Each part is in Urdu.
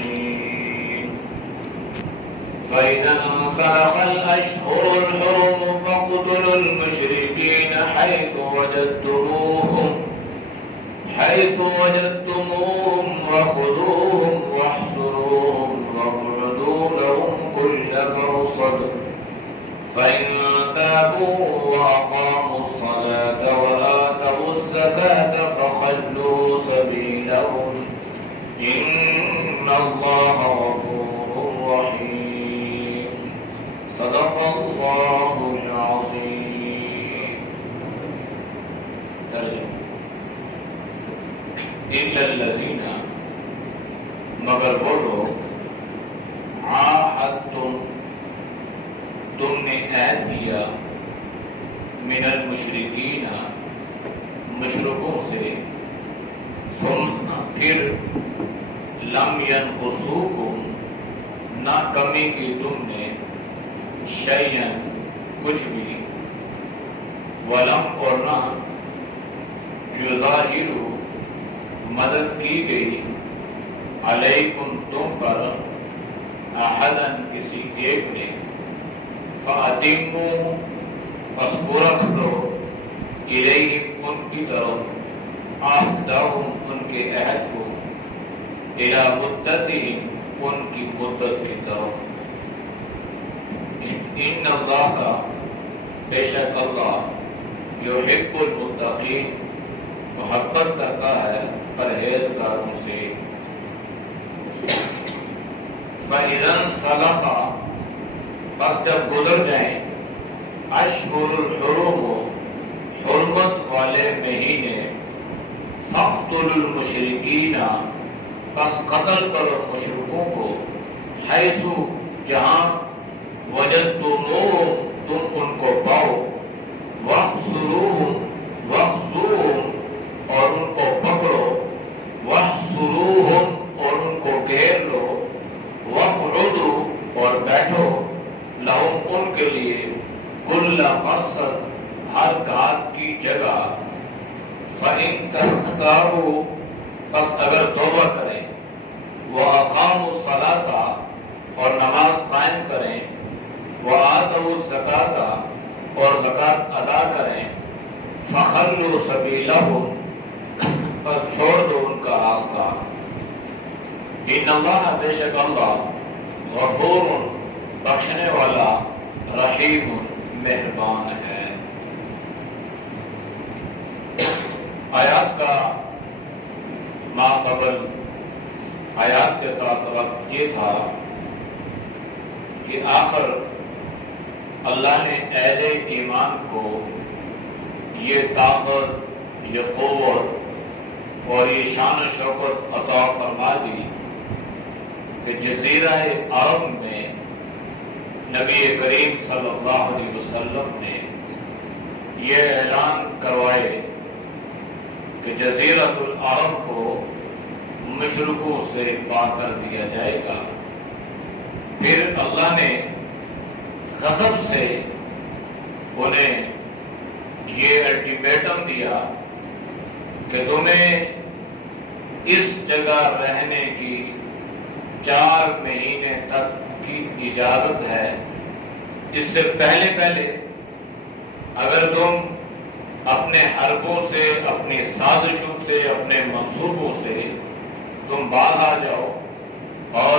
الرحيم فإذا انسلخ الأشهر الحرم فاقتلوا المشركين حيث وجدتموهم وخذوهم واحصروهم واقعدوا لهم كل مرصد فإن تابوا وأقاموا الصلاة وآتوا الزكاة فخلوا سبيلهم إن الله غفور رحيم صدق الله العظيم. ترجمہ إلا الذين مگر وہ لوگ عاہدتم تم نے عہد کیا من المشرکین مشرکوں سے ثم پھر لم ينقصوکم نہ کمی کی تم نے شیئا کچھ بھی ولم اور نہ یظاہروا مدد کی گئی علیکم تم پر احدا کسی ایک نے فَأَتِمُّوا پس پورا کرو الیہم ان کی طرف عہدہم ان کے عہد کو الی مدتہم ان کی مدت کی طرف ان اللہ بے شک اللہ یحب المتقین محبت کرتا ہے پرہیزگاروں سے. فَإِذَا انسَلَخَ پس جب گزر جائیں اشہر الحرم حرمت والے مہینے فَاقْتُلُوا الْمُشْرِكِينَ پس قتل کرو مشرکوں کو حیث جہاں وجدتموہم تم ان کو پاؤ وَاحْصُرُوهُمْ اور ان کو پکڑو وَاحْصُرُوهُمْ اور ان کو گھیر لو وَاقْعُدُوا اور بیٹھو لہم ان کے لیے کل مرصد ہر گھات کی جگہ فَإِن تَابُوا پس اگر توبہ کریں وَأَقَامُوا الصَّلَاةَ اور نماز قائم کریں وَآتَوُا الزَّكَاةَ اور زکات ادا کریں فَخَلُّوا سَبِيلَهُمْ پس چھوڑ دو ان کا راستہ ان اللہ بے شک اللہ غفور بخشنے والا رحیم مہربان ہے. آیات کا ما قبل آیات کے ساتھ ربط یہ تھا کہ آخر اللہ نے اہل ایمان کو یہ طاقت یہ قوت اور یہ شان و شوکت عطا فرما دی کہ جزیرہ عرب میں نبی کریم صلی اللہ علیہ وسلم نے یہ اعلان کروائے کہ جزیرۃ العرب کو مشرکوں سے پاک کر دیا جائے گا. پھر اللہ نے غضب سے انہیں یہ الٹیمیٹم دیا کہ تمہیں اس جگہ رہنے کی 4 مہینے تک کی اجازت ہے. اس سے پہلے اگر تم اپنے حربوں سے اپنی سازشوں سے اپنے منصوبوں سے تم باز آ جاؤ اور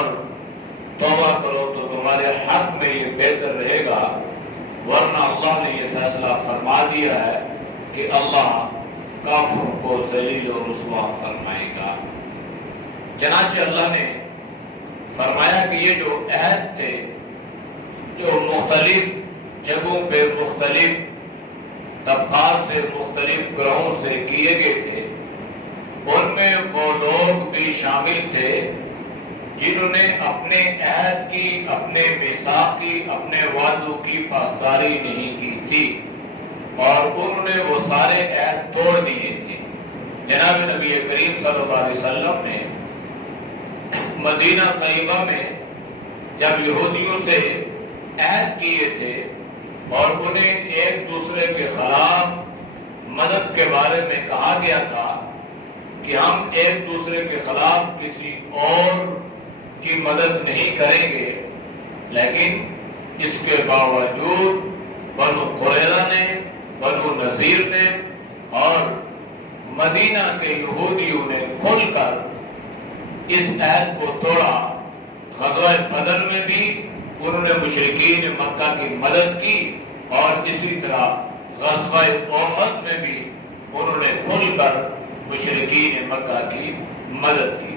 توبہ کرو تو تمہارے حق میں یہ بہتر رہے گا، ورنہ اللہ نے یہ فیصلہ فرما دیا ہے کہ اللہ کافروں کو ذلیل و رسوا فرمائے گا. چنانچہ اللہ نے فرمایا کہ یہ جو عہد تھے جو مختلف جگہوں پہ مختلف طبقات سے مختلف گروہوں سے کیے گئے تھے، ان میں وہ لوگ بھی شامل تھے جنہوں نے اپنے عہد کی، اپنے میثاق کی، اپنے وعدوں کی پاسداری نہیں کی تھی اور انہوں نے وہ سارے عہد توڑ دیے تھے. جناب نبی کریم صلی اللہ علیہ وسلم نے مدینہ طیبہ میں جب یہودیوں سے عہد کیے تھے اور انہیں ایک دوسرے کے خلاف مدد کے بارے میں کہا گیا تھا کہ ہم ایک دوسرے کے خلاف کسی اور کی مدد نہیں کریں گے، لیکن اس کے باوجود بنو قریظہ نے، بنو نذیر نے اور مدینہ کے یہودیوں نے کھل کر اس عہد کو توڑا۔ غزوہ بدر میں بھی انہوں نے مشرکین مکہ کی مدد کی، اور اسی طرح غزوہ احد میں بھی انہوں نے کھل کر مشرکین مکہ کی مدد کی۔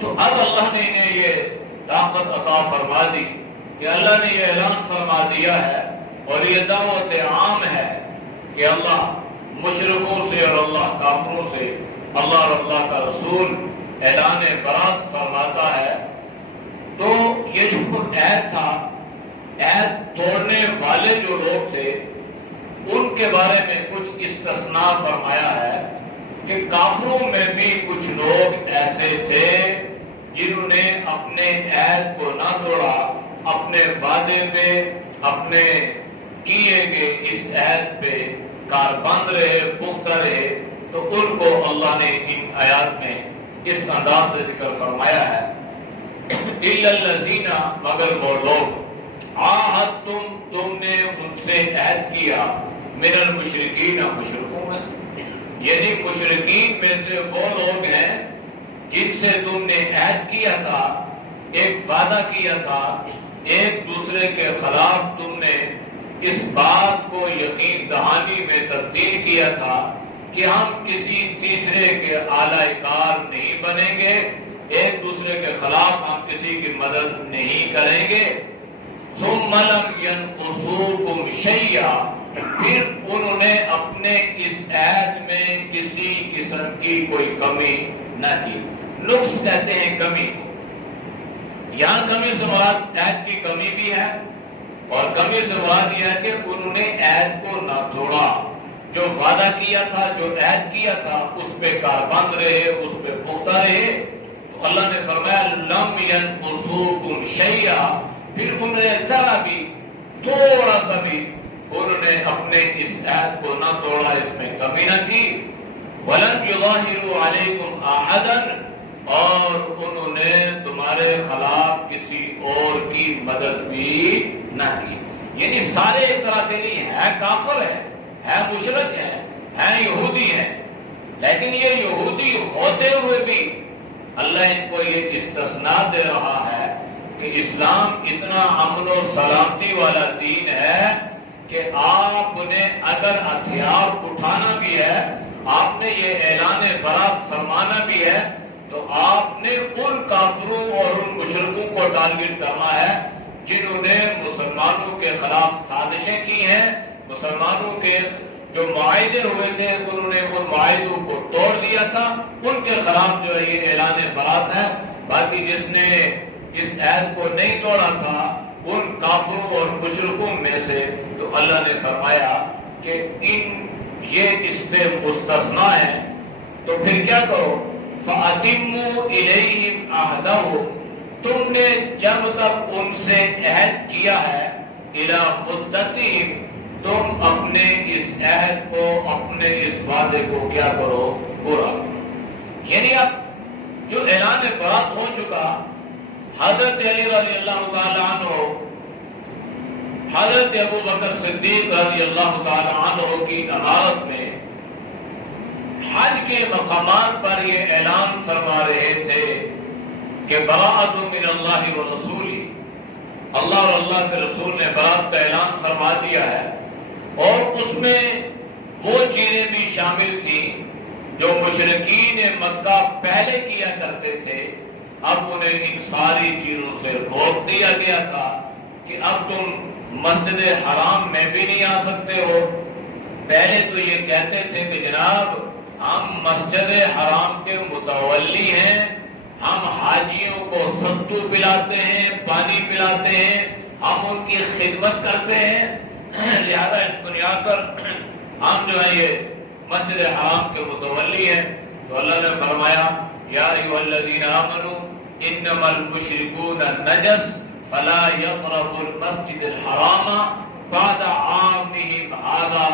تو اب اللہ نے انہیں یہ طاقت عطا فرما دی کہ اللہ نے یہ اعلان فرما دیا ہے، اور یہ دعوت عام ہے کہ اللہ مشرکوں سے اور اللہ کافروں سے، اللہ اور اللہ کا رسول اعلان برات فرماتا ہے۔ تو یہ جو عہد تھا، عہد توڑنے والے جو لوگ تھے ان کے بارے میں کچھ استثناء فرمایا ہے کہ کافروں میں بھی کچھ لوگ ایسے تھے جنہوں نے اپنے عہد کو نہ توڑا، اپنے وعدے پہ، اپنے کیے گئے اس عہد پہ کاربند رہے، پختہ رہے۔ تو ان کو اللہ نے ان آیات میں اس انداز سے ذکر فرمایا ہے، اِلَّا الَّذِينَ، مگر وہ لوگ، عَاهَدتُّمْ، تم نے ان سے عہد کیا، مِنَ الْمُشْرِكِينَ، مشرکوں میں سے، یعنی مشرکین میں سے وہ لوگ ہیں جن سے تم نے عہد کیا تھا، ایک وعدہ کیا تھا، ایک دوسرے کے خلاف تم نے اس بات کو یقین دہانی میں تبدیل کیا تھا کہ ہم کسی تیسرے کے اعلی کار نہیں بنیں گے، ایک دوسرے کے خلاف ہم کسی کی مدد نہیں کریں گے۔ ثُمَّ لَمْ يَنْقُصُوكُمْ شَيْئًا، پھر انہوں نے اپنے اس عہد میں کسی قسم کی کوئی کمی نہ کی۔ نقص کہتے ہیں کمی کو، یہاں کمی سے مراد عہد کی کمی بھی ہے، اور کمی سے مراد یہ ہے کہ انہوں نے عہد کو نہ توڑا، جو وعدہ کیا تھا، جو عہد کیا تھا اس پہ کاربند رہے، اس پہ پختہ رہے۔ تو اللہ نے فرمایا لم ينقصوكم شيئا، پھر انہوں نے ذرا بھی، تھوڑا سا بھی انہوں نے اپنے اس عہد کو نہ توڑا، اس میں کمی نہ کی۔ وَلَمْ يُظَاهِرُوا عَلَيْكُمْ أَحَدًا، اور انہوں نے تمہارے خلاف کسی اور کی مدد بھی نہ کی۔ یعنی سارے ایک طرح کے نہیں ہیں، کافر ہیں، مشرک ہیں یہودی ہیں، لیکن یہ یہودی ہوتے ہوئے بھی اللہ ان کو یہ استثناء دے رہا ہے کہ اسلام اتنا امن و سلامتی والا دین ہے کہ آپ نے اگر ہتھیار اٹھانا بھی ہے، آپ نے یہ اعلان برات فرمانا بھی ہے، تو آپ نے ان کافروں اور ان مشرکوں کو ٹارگٹ کرنا ہے جنہوں نے مسلمانوں کے خلاف سازشیں کی ہیں، مسلمانوں کے جو معاہدے ہوئے تھے انہوں نے ان معاہدوں کو توڑ دیا تھا، ان کے خلاف جو ہے یہ اعلان برات ہے۔ باقی جس نے اس عہد کو نہیں توڑا تھا ان کافروں اور مشرکوں میں سے، تو اللہ نے فرمایا کہ یہ اس سے مستثنیٰ ہے، تو پھر کیا کرو؟ فَأَتِمُّوا إِلَيْهِمْ عَهْدَهُمْ، تم نے جب تک ان سے عہد کیا ہے، إِلَى مُدَّتِهِمْ، تم اپنے اس عہد کو، اپنے اس وعدے کو کیا کرو؟ پورا۔ یعنی اب جو اعلان برات ہو چکا، حضرت علی رضی اللہ تعالی عنہ، حضرت ابو بکر صدیق رضی اللہ تعالی عنہ کی امارت میں حج کے مقامات پر یہ اعلان فرما رہے تھے کہ براءۃ من اللہ و رسولہ، اللہ اور اللہ کے رسول نے برات کا اعلان فرما دیا ہے، اور اس میں وہ چیزیں بھی شامل تھیں جو مشرکین مکہ پہلے کیا کرتے تھے، اب انہیں ان ساری چیزوں سے روک دیا گیا تھا کہ اب تم مسجد حرام میں بھی نہیں آ سکتے ہو۔ پہلے تو یہ کہتے تھے کہ جناب ہم مسجد حرام کے متولی ہیں، ہم حاجیوں کو ستو پلاتے ہیں، پانی پلاتے ہیں، ہم ان کی خدمت کرتے ہیں، لہذا اس بنیاد پر ہم جو ہے یہ مسجد حرام کے متولی ہیں۔ تو اللہ نے فرمایا یا ایھا الذین آمنوا انما المشرکون نجس فلا يقربوا المسجد الحرام بعد عامهم هذا،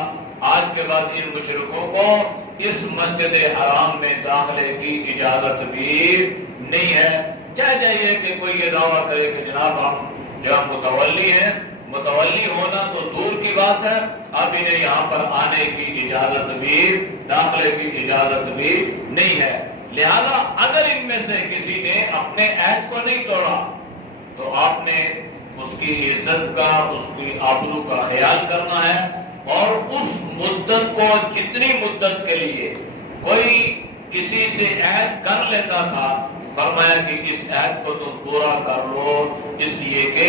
آج کے بعد ان مشرکوں کو اس مسجد حرام میں داخلے کی اجازت بھی نہیں ہے۔ چاہے جائیے کہ کوئی یہ دعویٰ کرے کہ جناب ہم جو ہم متولی ہیں، متولی ہونا تو دور کی بات ہے، اب انہیں یہاں پر آنے کی اجازت بھی، داخلے کی اجازت بھی نہیں ہے۔ لہذا اگر ان میں سے کسی نے اپنے عہد کو نہیں توڑا تو آپ نے اس کی عزت کا، اس کی آبرو کا خیال کرنا ہے، اور اس مدت کو، جتنی مدت کے لیے کوئی کسی سے عہد کر لیتا تھا، فرمایا کہ اس عہد کو تم پورا کر لو، اس لیے کہ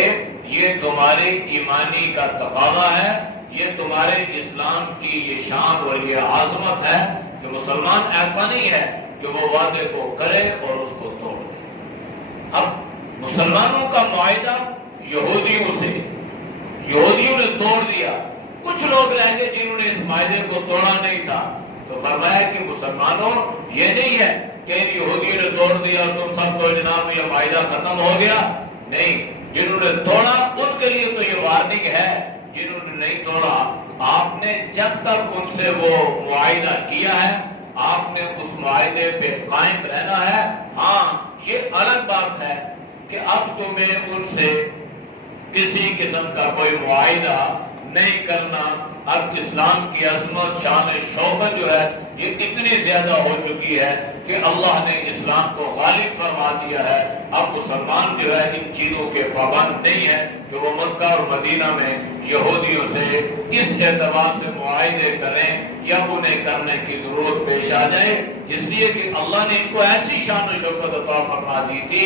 یہ تمہارے ایمانی کا تقاضا ہے، یہ تمہارے اسلام کی یہ شان اور یہ عظمت ہے کہ مسلمان ایسا نہیں ہے کہ وہ وعدے کو کرے اور اس کو توڑ دے۔ اب مسلمانوں کا معاہدہ یہودیوں نے توڑ دیا، کچھ لوگ رہ گئے جنہوں نے اس معاہدے کو توڑا نہیں تھا، تو فرمایا کہ مسلمانوں یہ نہیں ہے کہ ان یہودیوں نے توڑ دیا اور تم سب کو جناب یہ معاہدہ ختم ہو گیا، نہیں، جنہوں نے توڑا ان کے لیے تو یہ وارننگ ہے، جنہوں نے نہیں توڑا آپ نے جب تک ان سے وہ معاہدہ کیا ہے آپ نے اس معاہدے پہ قائم رہنا ہے۔ ہاں یہ الگ بات ہے کہ اب تمہیں ان سے کسی قسم کا کوئی معاہدہ نہیں کرنا، اب اسلام کی عظمت، شان، شوکت جو ہے یہ اتنی زیادہ ہو چکی ہے کہ اللہ نے اسلام کو غالب فرما دیا ہے۔ اب مسلمان جو ہے ان چیزوں کے پابند نہیں ہے کہ وہ مکہ اور مدینہ میں یہودیوں سے اس اعتبار سے معاہدے کریں یا انہیں کرنے کی ضرورت پیش آ جائے، اس لیے کہ اللہ نے ان کو ایسی شان و شوکت عطا فرما دی تھی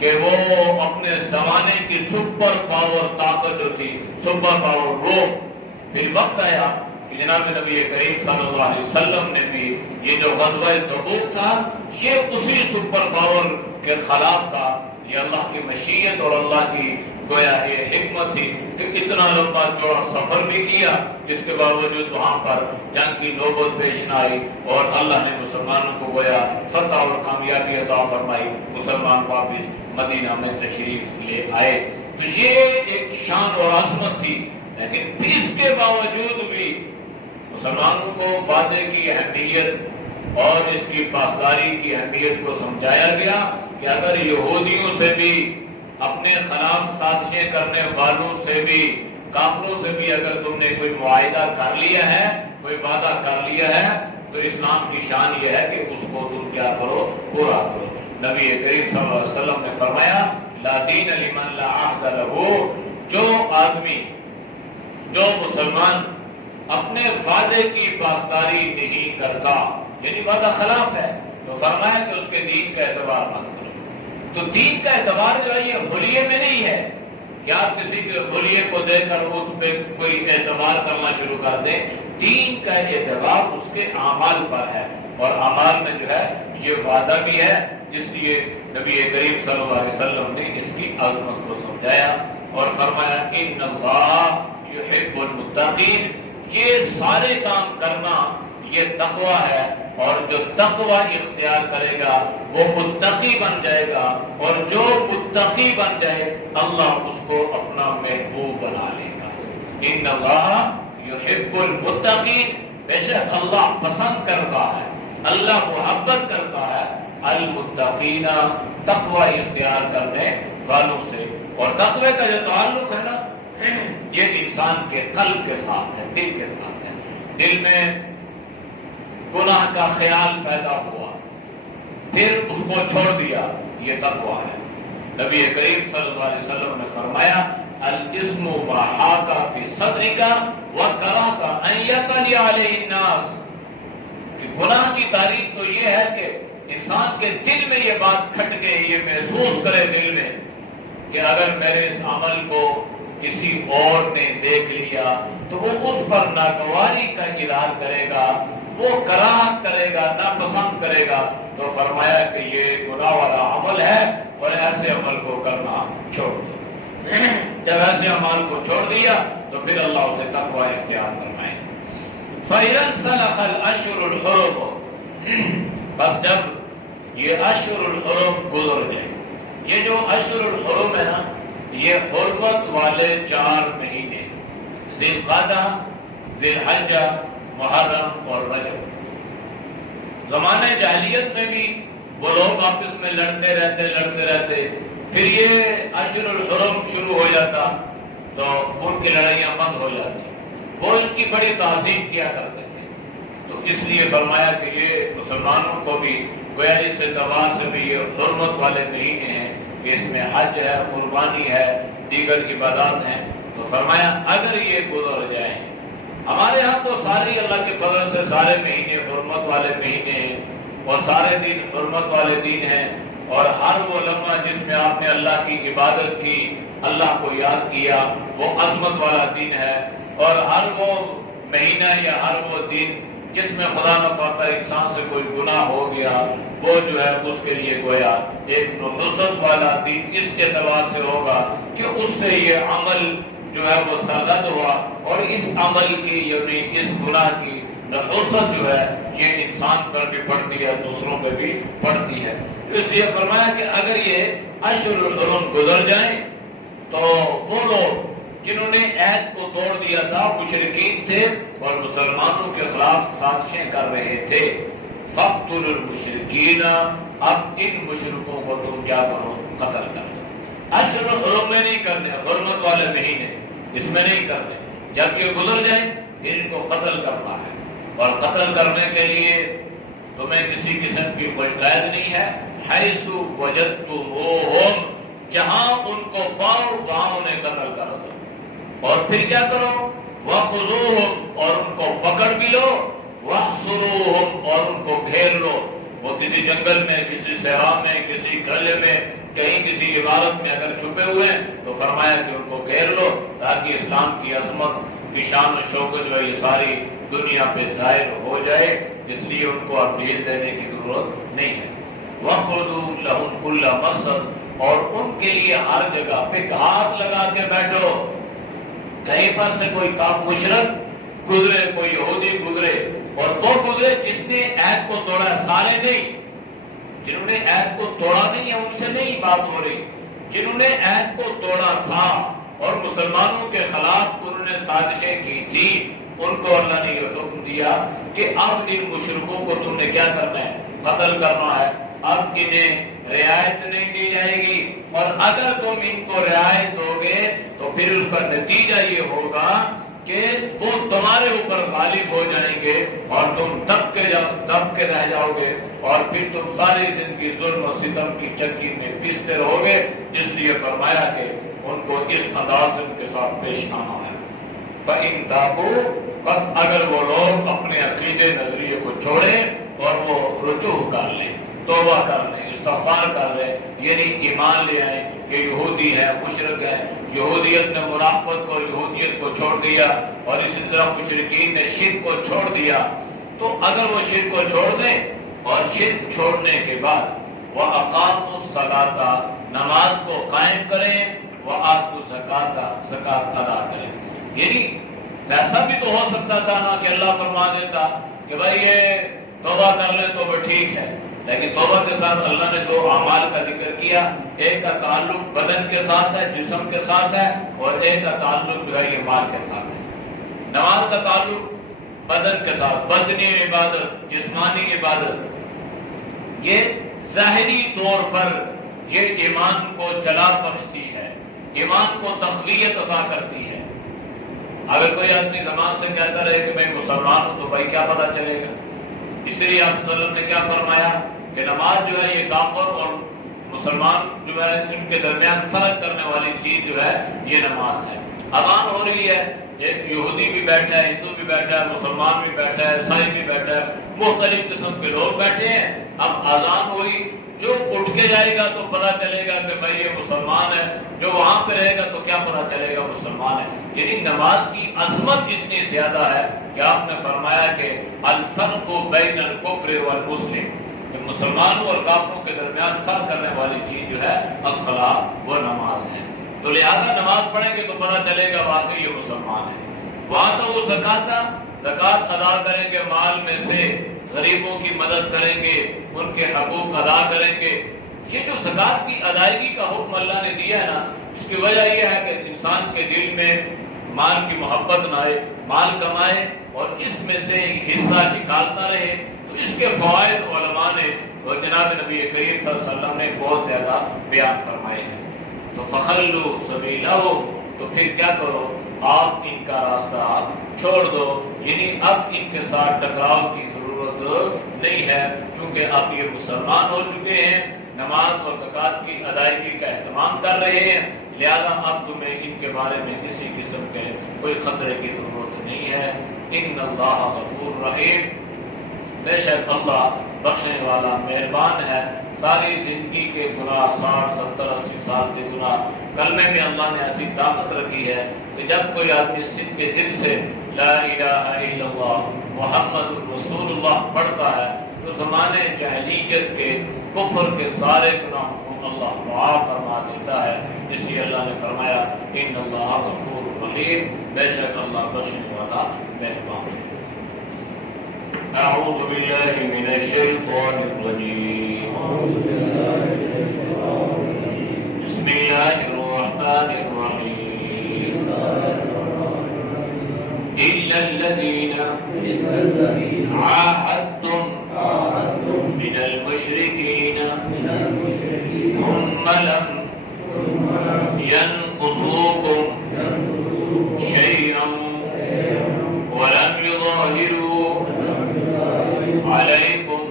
کہ وہ اپنے زمانے کی سپر پاور طاقت جو تھی، سپر پاور روم، پھر وقت آیا کہ جناب نبی کریم صلی اللہ علیہ وسلم نے بھی یہ جو غزوہ تبوک تھا یہ اسی سپر پاور کے خلاف تھا۔ یہ اللہ کی مشیت اور اللہ کی گویا یہ حکمت تھی کہ اتنا لمبا چوڑا سفر بھی کیا، جس کے باوجود وہاں پر جنگ کی نوبت پیش نہ آئی اور اللہ نے مسلمانوں کو گویا فتح اور کامیابی عطا فرمائی، مسلمان واپس مدینہ میں تشریف لے آئے۔ تو یہ ایک شان اور عظمت تھی، لیکن پھر اس کے باوجود بھی مسلمانوں کو وعدے کی اہمیت اور اس کی پاسداری کی اہمیت کو سمجھایا گیا کہ اگر یہودیوں سے بھی، اپنے خلاف سازشیں کرنے والوں سے بھی، کافروں سے بھی اگر تم نے کوئی معاہدہ کر لیا ہے، کوئی وعدہ کر لیا ہے، تو اسلام کی شان یہ ہے کہ اس کو تم کیا کرو، پورا کرو۔ نبی کریم صلی اللہ علیہ وسلم نے فرمایا لا دین لمن لا عہد لہ، جو آدمی، جو مسلمان اپنے وعدے کی پاسداری نہیں کرتا، یعنی وعدہ خلاف ہے، تو فرمایا کہ اس کے دین کا اعتبار مت کرو۔ تو دین کا اعتبار جو ہے یہ حلیے میں نہیں ہے کہ آپ کسی کے حلیے کو دے کر اس پہ کوئی اعتبار کرنا شروع کر دیں، دین کا اعتبار اس کے اعمال پر ہے، اور اعمال میں جو ہے یہ وعدہ بھی ہے، اس لیے نبی کریم صلی اللہ علیہ وسلم نے اس کی عظمت کو سمجھایا اور فرمایا ان اللہ یحب المتقین، یہ سارے کام کرنا یہ تقوی ہے، اور جو تقوی اختیار کرے گا وہ متقی بن جائے گا، اور جو متقی بن جائے اللہ اس کو اپنا محبوب بنا لے گا۔ ان اللہ یحب المتقین، بے شک اللہ پسند کرتا ہے، اللہ محبت کرتا ہے المتقین، تقوی اختیار کرنے والوں سے۔ اور تقوی کا جو تعلق ہے نا یہ انسان کے قلب کے ساتھ ہے، دل کے ساتھ ہے۔ دل میں گناہ کا خیال پیدا ہوا، پھر اس کو چھوڑ دیا، یہ تقوی ہے۔ نبی کریم صلی اللہ علیہ وسلم نے فرمایا الاسم ما حاک فی صدرک وکرہت ان یطلع علیہ الناس، کہ گناہ کی تعریف تو یہ ہے کہ انسان کے دل میں یہ بات کھٹ کے یہ محسوس کرے دل میں کہ اگر میرے اس عمل کو کسی اور نے دیکھ لیا تو وہ اس پر ناگواری کا اظہار کرے گا، وہ کراہت کرے گا، ناپسند کرے گا۔ تو فرمایا کہ یہ گناہ والا عمل ہے اور ایسے عمل کو کرنا چھوڑ دو۔ جب ایسے عمل کو چھوڑ دیا تو پھر اللہ اسے تقوی اختیار فرمائے۔ فَإِذَا انْسَلَخَ الْأَشْهُرُ الْحُرُمُ، بس جب یہ اشہر الحرم گزر گئے، یہ جو اشہر الحرم ہے نا یہ حرمت والے 4 مہینے، ذی القعدہ، ذی الحجہ، محرم اور رجب۔ زمانے جاہلیت میں بھی وہ لوگ آپس میں لڑتے رہتے، پھر یہ اشہر الحرم شروع ہو جاتا تو ان کی لڑائیاں بند ہو جاتی، وہ ان کی بڑی تعظیم کیا کرتے تھے۔ تو اس لیے فرمایا کہ یہ مسلمانوں کو بھی گویا اس اعتبار سے بھی یہ حرمت والے مہینے ہیں کہ اس میں حج ہے، قربانی ہے، دیگر عبادات ہیں۔ تو فرمایا اگر یہ گزر جائیں، ہمارے ہاں تو سارے اللہ کے فضل سے سارے مہینے حرمت والے مہینے ہیں اور سارے دن حرمت والے دن ہیں، اور ہر وہ لمحہ جس میں آپ نے اللہ کی عبادت کی، اللہ کو یاد کیا، وہ عظمت والا دن ہے، اور ہر وہ مہینہ یا ہر وہ دن جس میں خدا نخواستہ انسان سے کوئی گناہ ہو گیا، وہ جو ہے اس کے لیے گویا ایک نحوست والا دن اس اعتبار سے ہوگا کہ اس سے یہ عمل جو ہے وہ سرزد ہوا، اور اس عمل کی یعنی اس گناہ کی نحوست جو ہے یہ انسان پر بھی پڑتی ہے، دوسروں پہ بھی پڑتی ہے۔ اس لیے فرمایا کہ اگر یہ اشہر الحرم گزر جائیں تو وہ لوگ جنہوں نے عہد کو توڑ دیا تھا مشرکین تھے اور مسلمانوں کے خلاف سازشیں کر رہے تھے، فَاقْتُلُوا الْمُشْرِكِينَ، اب ان مشرکوں کو تم کیا کرو، قتل کرو۔ اشہر الحرم میں نہیں کرنے، حرمت والے مہینے اس میں نہیں کرنے، جب یہ گزر جائیں ان کو قتل کرنا ہے، اور قتل کرنے کے لیے تمہیں کسی قسم کی کوئی قید نہیں ہے۔ حیث وجدتموہم، جہاں ان کو پاؤ وہاں انہیں قتل کر دو، اور پھر کیا کرو، وَخُذُوهُمْ، اور ان کو پکڑ بھی لو، وَاحْصُرُوهُمْ، اور ان کو گھیر لو۔ وہ کسی جنگل میں، کسی صحرا میں، کسی قلعے میں، کہیں کسی عمارت میں اگر چھپے ہوئے ہیں تو فرمایا کہ ان کو گھیر لو، تاکہ اسلام کی عظمت کی شان و شوکت جو ہے یہ ساری دنیا پہ ظاہر ہو جائے، اس لیے ان کو اب ڈھیل دینے کی ضرورت نہیں ہے۔ وَخُذُوا لَهُمْ كُلَّ مَرْصَدٍ، اور ان کے لیے ہر جگہ پہ ہاتھ لگا کے بیٹھو، کہیں پر سے کوئی کام مشرک گزرے، کوئی یہودی گزرے، اور وہ گزرے جس نے عہد کو توڑا، سارے نہیں، جنہوں نے عہد کو توڑا نہیں ہے ان سے نہیں بات ہو رہی، جنہوں نے عہد کو توڑا تھا اور مسلمانوں کے خلاف انہوں نے سازشیں کی تھی، ان کو اللہ نے یہ حکم دیا کہ اب ان مشرکوں کو تم نے کیا کرنا ہے، قتل کرنا ہے۔ اب انہیں رعایت نہیں دی جائے گی، اور اگر تم ان کو رعایت دو گے تو پھر اس کا نتیجہ یہ ہوگا کہ وہ تمہارے اوپر غالب ہو جائیں گے اور تم دب کے رہ جاؤ گے، اور پھر تم ساری زندگی ظلم و ستم کی چکی میں پیستے رہو گے۔ اس لیے فرمایا کہ ان کو اس انداز سے ان کے ساتھ پیش آنا ہے۔ فَإِن تَابُوا، بس اگر وہ لوگ اپنے عقیدے نظریے کو چھوڑیں اور وہ رجوع کر لیں، توبہ کر لیں، استغفار کر لیں، یعنی ایمان لے آئیں کہ یہودی ہے، مشرک ہے، یہودیت نے منافقت کو، یہودیت کو چھوڑ دیا، اور اسی طرح مشرکین نے شرک کو چھوڑ دیا، تو اگر وہ شرک کو چھوڑ دیں اور شرک چھوڑنے کے بعد وَأَقَامُوا الصَّلَاةَ، نماز کو قائم کریں، وَآتُوا الزَّكَاةَ، زکات ادا کریں۔ یعنی ایسا بھی تو ہو سکتا تھا نا کہ اللہ فرما دیتا کہ بھائی یہ توبہ کر لے تو وہ ٹھیک ہے، لیکن توبہ کے ساتھ اللہ نے دو اعمال کا ذکر کیا، ایک کا تعلق بدن کے ساتھ ہے، جسم کے ساتھ ہے، اور ایک کا تعلق جو ہے یہ مال کے ساتھ ہے۔ نماز کا تعلق بدن کے ساتھ، بدنی عبادت، جسمانی عبادت، یہ ظاہری طور پر یہ ایمان کو جلا بخشتی ہے، ایمان کو تقویت عطا کرتی ہے۔ اگر کوئی آدمی زبان سے کہتا رہے کہ میں مسلمان ہوں تو بھائی کیا پتہ چلے گا؟ اس لیے آپ صلی اللہ علیہ وسلم نے کیا فرمایا کہ نماز جو ہے یہ کافر اور مسلمان جو ہے ان کے درمیان فرق کرنے والی چیز جو ہے یہ نماز ہے۔ اذان ہو رہی ہے، ایک یہودی بھی بیٹھا ہے، ہندو بھی بیٹھا ہے، مسلمان بھی بیٹھا ہے، عیسائی بھی بیٹھا ہے، مختلف قسم کے لوگ بیٹھے ہیں۔ اب اذان ہوئی، جو اٹھ کے جائے گا تو پتہ چلے گا کہ بھائی یہ مسلمان ہے، جو وہاں پہ رہے گا تو کیا پتہ چلے گا مسلمان ہے۔ یعنی نماز کی عظمت اتنی زیادہ ہے کہ آپ نے فرمایا کہ الفرق بین الکفر والمسلم، کہ مسلمانوں اور کافروں کے درمیان فرق کرنے والی چیز جو ہے الصلاۃ، وہ نماز ہے۔ تو لہذا نماز پڑھیں گے تو پتہ چلے گا واقعی یہ مسلمان ہے۔ وہاں تو وہ زکوٰۃ ادا کریں گے، مال میں سے غریبوں کی مدد کریں گے، ان کے حقوق ادا کریں گے۔ یہ جو زکوٰۃ کی ادائیگی کا حکم اللہ نے دیا ہے نا، اس کی وجہ یہ ہے کہ انسان کے دل میں مال کی محبت نہ آئے، مال کمائے اور اس میں سے ایک حصہ نکالتا رہے۔ تو اس کے فوائد علماء نے اور جناب نبی کریم صلی اللہ علیہ وسلم نے بہت زیادہ بیان فرمائے ہیں. تو فخلوا سبیلہم، تو پھر کیا کرو، آپ ان کا راستہ چھوڑ دو، یعنی اب ان کے ساتھ ٹکراؤ کی ضرورت نہیں ہے، کیونکہ آپ یہ مسلمان ہو چکے ہیں، نماز و زکوٰۃ کی ادائیگی کا اہتمام کر رہے ہیں، لہذا اب تمہیں ان کے بارے میں کسی قسم کے کوئی خطرے کی ضرورت نہیں ہے. ان اللہ غفور رحیم، بے شک اللہ بخشنے والا مہربان ہے. ساری زندگی کے گناہ 60 70 80 سال کے گناہ کلمے میں اللہ نے ایسی طاقت رکھی ہے کہ جب کوئی آدمی صدق کے دل سے لا الہ الا اللہ محمد رسول اللہ پڑھتا ہے تو زمانے جاہلیت کے کفر کے سارے گناہوں کو اللہ معاف فرما دیتا ہے. اس لیے اللہ نے فرمایا ان اللہ غفور رحیم، بے شک اللہ بخشنے والا مہربان ہے. اعوذ باللہ من الشیطان الرجیم، بسم اللہ الرحمن الرحیم. إلا الذين عاهدتم من المشركين ثم لم ينقصوكم شيئا ولم يظاهروا عليكم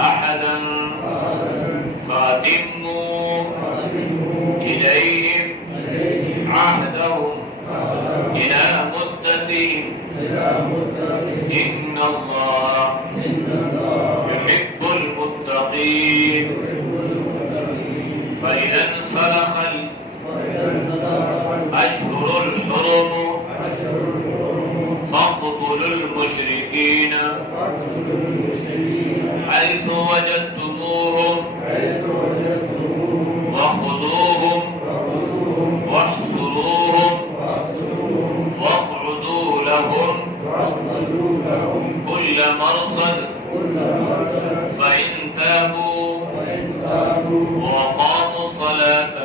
أحدا فأتموا إليهم عهدهم إلى مدتهم إن الله يحب المتقين. فإذا انسلخ الأشهر الحرم فاقتلوا المشركين حيث وجدتموهم وخذوهم واحصروهم واقعدوا لهم كل مرصد فإن تابوا وأقاموا الصلاة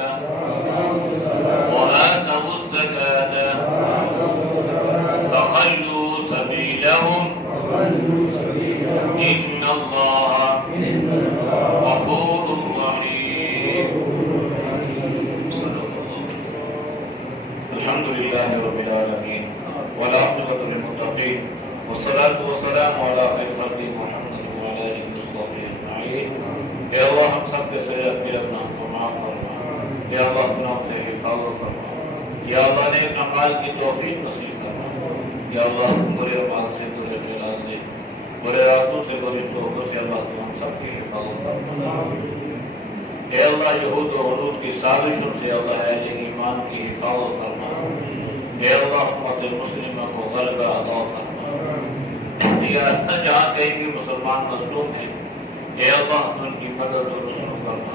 وآتوا الزكاة فخلوا سبيلهم إن الله غفور رحيم. الحمد لله رب العالمين والعاقبة للمتقين والصلاة والسلام على خير خلق محمد وعلى آله وصحبه أجمعين. اے اللہ ہم سب کے سارے گناہوں کو معاف فرما، یا اللہ گناہوں سے حفاظت فرما، یا اللہ نے اعمال کی توفیق نصیب فرما، یا اللہ برے اعمال سے، برے خیالات سے، برے راستوں سے، بری صحبتوں سے اللہ تو ہم سب کی حفاظت فرما. اے اللہ یہود و غلود کی سازشوں سے اللہ اہل ایمان کی حفاظت فرما. اے اللہ امت مسلمہ کو غلبہ عطا فرما. یا جہاں کہیں بھی مسلمان مظلوم ہیں، اے اللہ ان کی مدد و نصرت فرما.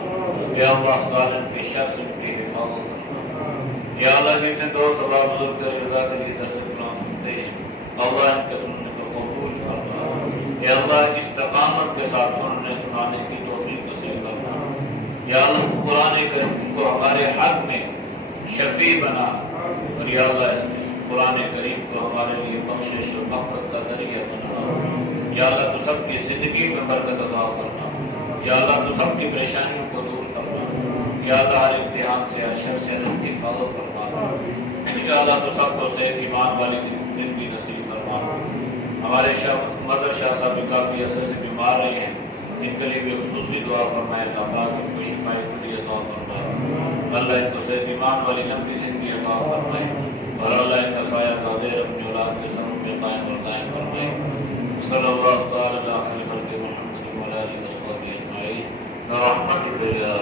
یا اللہ ظالم کی شر سے ان کی حفاظت فرما. یا اللہ جتنے دور تباہ بزرگ کر رضا کے لیے درس قرآن سنتے ہیں، اللہ ان کے سننے کو قبول فرما. یا اللہ استقامت کے ساتھ سننے سنانے کی توفیق نصیب فرما. یا اللہ قرآن کریم کو ہمارے حق میں شفیع بنا، اور یا اللہ قرآن کریم کو ہمارے لیے بخشش و مغفرت کا ذریعہ بنا. یا اللہ تو سب کی زندگی میں برکت عطا فرما. یا اللہ تو سب کی پریشانیوں کو دور فرما. یا اللہ ہر امتحان سے، ہر شر سے حفاظت فرما. یا اللہ تو سب کو صحت ایمان والی زندگی نصیب فرما. ہمارے مدر شاہ صاحب کافی عرصے سے بیمار رہے ہیں، ان کے لیے بھی خصوصی دعا فرمائے. اللہ پاک ان کو شفائے کلی عطا فرمائے. اللہ ان کو صحت ایمان والی لمبی زندگی عطا فرمائے، اور اللہ ان کا سایہ قادر اپنی اولاد کے سروں میں قائم اور دائم فرمائے. صلی اللہ تعالی علیہ وسلم محمد وعلی آلہ وصحبہ اجمعین برحمتک یا